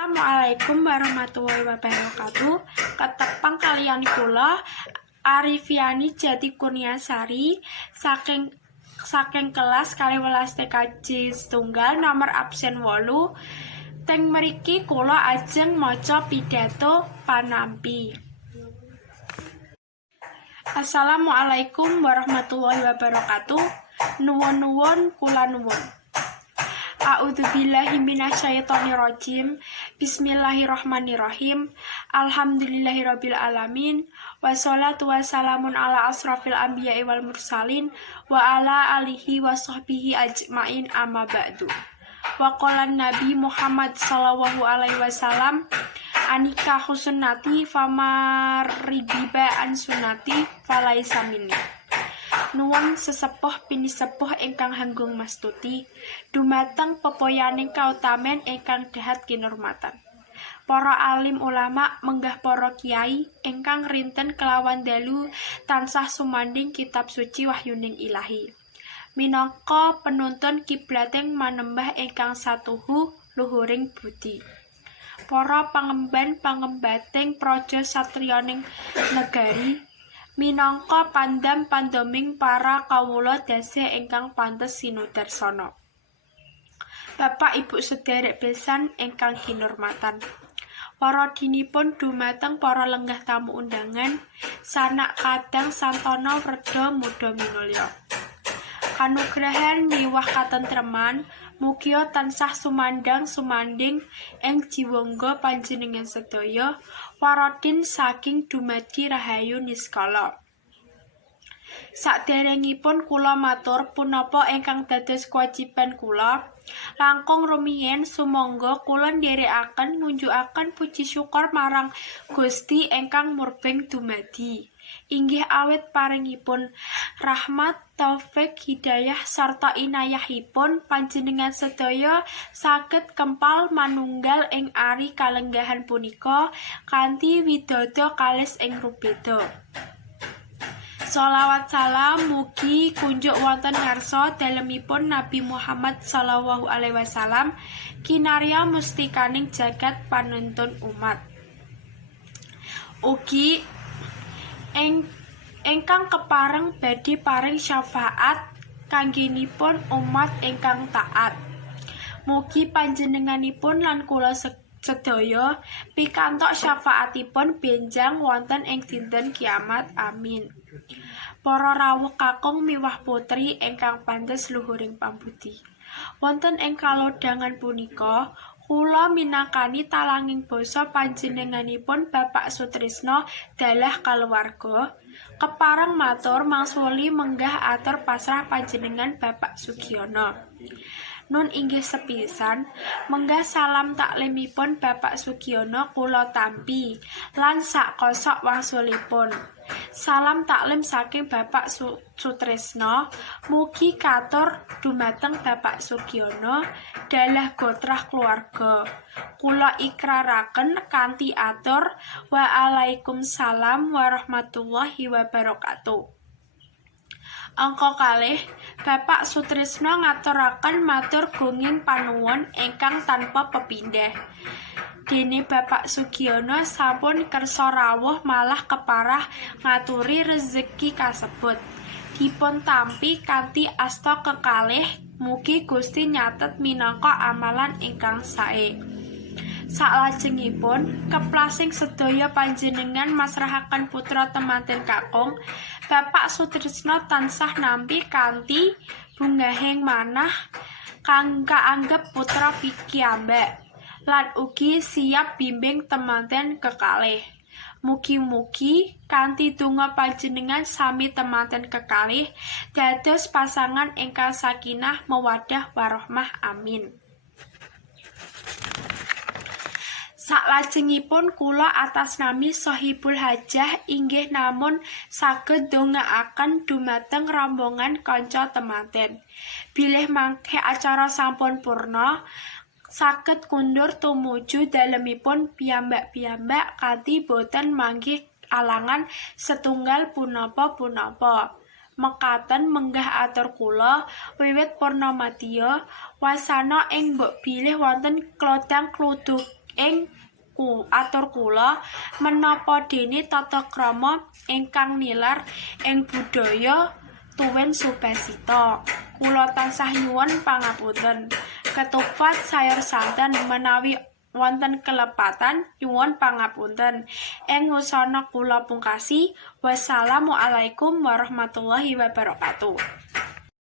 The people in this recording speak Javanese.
Assalamualaikum warahmatullahi wabarakatuh. Ketepang kalian kula Arifiani Jati Kurniasari saking kelas 12 TKJ setunggal nomor absen 8. Teng mriki kula ajeng maca pidato panampi. Assalamualaikum warahmatullahi wabarakatuh. Nuwun-nuwun kula nuwun. A'udzubillahi minasyaitonirrajim. Bismillahirrahmanirrahim. Alhamdulillahirabbil alamin. Wassalatu wassalamun ala asrafil anbiya'i wal mursalin wa ala alihi wa sahbihi ajmain amma ba'du. Wa qala Nabi Muhammad sallallahu alaihi wasallam, anika sunnati famaridiba an sunnati falaisa minni. Nuwun sesepuh pinisepuh ingkang hanggung mastuti dumateng pepoyaning kautamen ingkang dahat kinurmatan. Para alim ulama menggah para kiai ingkang rinten kelawan dalu tansah sumanding kitab suci wahyuning ilahi. Minangka penuntun kiblating manembah ingkang satuhu luhuring budi. Para pangemban-pangembating praja satriyaning negari minangka pandam-pandaming para kawula dasih ingkang pantes sinudarsana. Bapak Ibu sederek besan ingkang kinurmatan. Para dinipun dumateng para lenggah tamu undangan, sanak kadang santana werda muda minulya. Kanugrahan miwah katentreman mugia tansah sumanding ing jiwangga panjenengan sedaya waradin saking dumadi rahayu niskala. Saderengipun kula matur punapa ingkang dados kewajiban kula, langkung rumiyin sumangga kula ndherekaken ngunjukaken puji syukur marang Gusti ingkang murbeng dumadi. Inggih awit paringipun rahmat, taufik, hidayah sarta inayahipun panjenengan sedaya saged kempal manunggal ing ari kalenggahan punika kanthi widada kalis ing rubeda. Sholawat salam mugi kunjuk wonten ngarsa dalemipun Nabi Muhammad sallallahu alaihi wasallam kinarya mustikaning jagat panuntun umat. Ugi ingkang kepareng badhe paring syafaat kanggenipun umat ingkang taat. Mugi panjenenganipun lan kula sedaya pikantuk syafaatipun benjang wonten ing dinten kiamat. Amin. Para rawuh kakung miwah putri ingkang pantes luhuring pambudi. Wonten ing kalodhangan punika kula minangkani talanging basa panjenenganipun Bapak Sutrisno dalah kaluwarga kepareng matur mangsuli menggah atur pasrah panjenengan Bapak Sugiono. Nun inggih sepisan menggah salam taklimipun Bapak Sugiono kula tampi lan sak kosok wangsulipun. Salam taklim saking Bapak Sutrisno mugi katur dumateng Bapak Sugiono dalah gotrah keluarga. Kula ikraraken kanthi atur Waalaikumsalam warahmatullahi wabarakatuh. Angka kalih Bapak Sutrisno ngaturaken matur gunging panuwun ingkang tanpa pepindhah. Dene Bapak Sugiono sampun kersa rawuh malah keparah ngaturi rezeki kasebut. Dipun tampi kanthi asta kekalih mugi Gusti nyatet minangka amalan ingkang sae. Salajengipun keplasing sedaya panjenengan masrahaken putra temanten kakung Bapak Sutrisno tansah nampi kanthi bunggahing manah kang kaanggep putra piyambak lan ugi siap bimbing temanten kekalih. Mugi-mugi kanthi donga panjenengan sami temanten kekalih dados pasangan ingkang sakinah mawaddah warahmah. Amin. Saklajengipun kula atas nami Sohibul Hajah inggih namun saged ndongaaken dumateng rombongan kanca temanten. Bilih mangke acara sampun purna, saged kundur tumuju dalemipun piyambak-piyambak kanthi boten manggih alangan setunggal punapa-punapa. Mekaten menggah atur kula wiwit purnamadya wasana ing mbok bilih wonten klodang kluduk ing atur kula menapa dene tata krama ingkang nilar ing budaya tuwin Subasita. Kula tansah nyuwun pangapunten. Ketupat sayur santen menawi wonten kelepatan nyuwun pangapunten. Ing wusana kula pungkasi, wassalamualaikum warahmatullahi wabarakatuh.